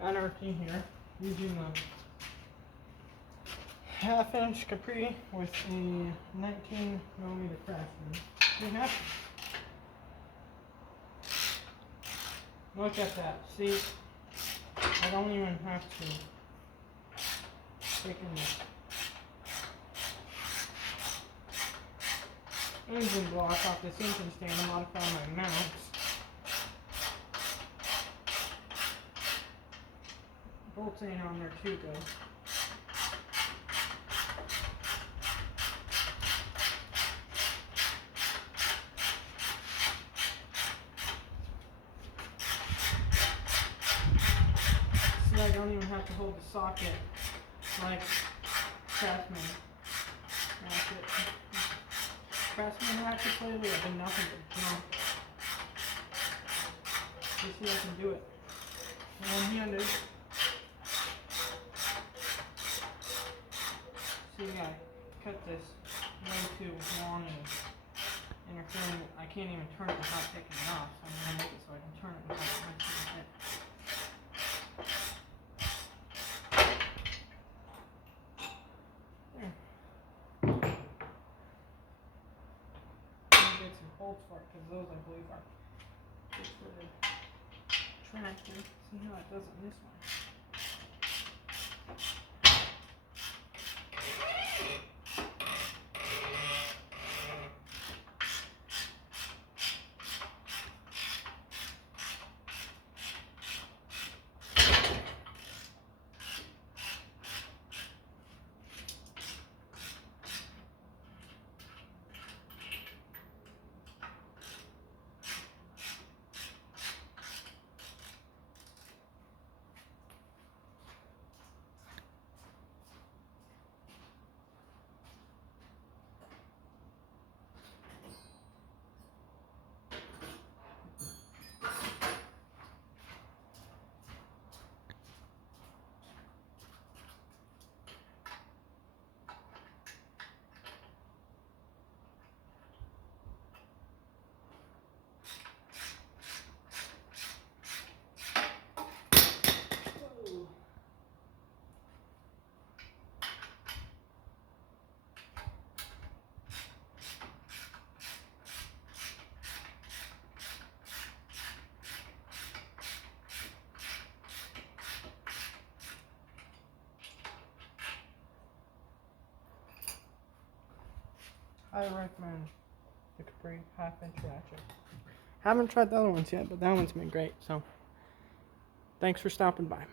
N.R.T here, using the half-inch capri with a 19mm craftsman. Pretty happy. Look at that. See, I don't even have to take in the engine block off this engine stand and modify my mounts. Bolts ain't on there too good. See, I don't even have to hold the socket like Craftsman ratchet. Craftsman ratchets lately have been nothing but junk. You see, I can do it one-handed. See, I gotta cut this way too long and interfering. I can't even turn it without taking it off, so I'm gonna make it so I can turn it without touching it. There. I'm gonna get some bolts for it, because those I believe are good for the tractor. See how it does on this one. I recommend the Capri half-inch ratchet. Haven't tried the other ones yet, but that one's been great, so thanks for stopping by.